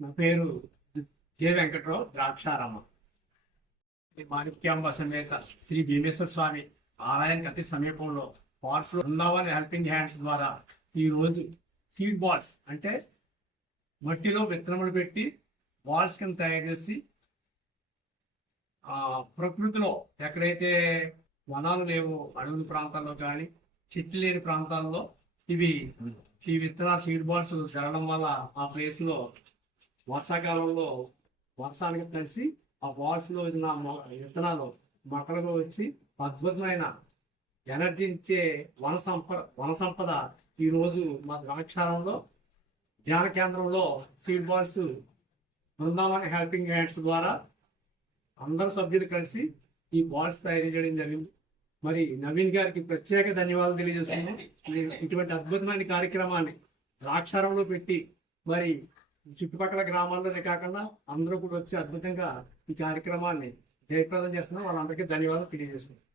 నా పేరు జె వెంకట్రావు ద్రాక్షారామ. మాణిక్యాంబ సమేత శ్రీ భీమేశ్వర స్వామి ఆలయానికి అతి సమీపంలో పార్క్లో బృందావన్ హెల్పింగ్ హ్యాండ్స్ ద్వారా ఈ రోజు సీడ్ బాల్స్ అంటే మట్టిలో విత్తనములు పెట్టి బాల్స్ కింద తయారు చేసి ప్రకృతిలో ఎక్కడైతే వనాలు లేవు అడవుల ప్రాంతాల్లో కానీ చెట్లు లేని ప్రాంతాల్లో ఇవి ఈ విత్తనాలు సీడ్ బాల్స్ జరగడం వల్ల ఆ ప్లేస్లో వర్షాకాలంలో వర్షానికి కలిసి ఆ బాల్స్ ఉన్న విత్తనాలు మొక్కలకు వచ్చి అద్భుతమైన ఎనర్జీ ఇచ్చే వన సంపద వన సంపద ఈ రోజు మా ద్రాక్షారంలో ధ్యాన కేంద్రంలో seed balls Brindavana helping hands ద్వారా అందరు సభ్యులు కలిసి ఈ బాల్స్ తయారు చేయడం జరిగింది. మరి నవీన్ గారికి ప్రత్యేక ధన్యవాదాలు తెలియజేస్తున్నాను ఇటువంటి అద్భుతమైన కార్యక్రమాన్ని ద్రాక్షారంలో పెట్టి మరి చుట్టుపక్కల గ్రామాల్లోనే కాకుండా అందరూ కూడా వచ్చి అద్భుతంగా ఈ కార్యక్రమాన్ని జయప్రదం చేస్తున్నాం వాళ్ళందరికీ ధన్యవాదాలు తెలియజేసుకుంటాం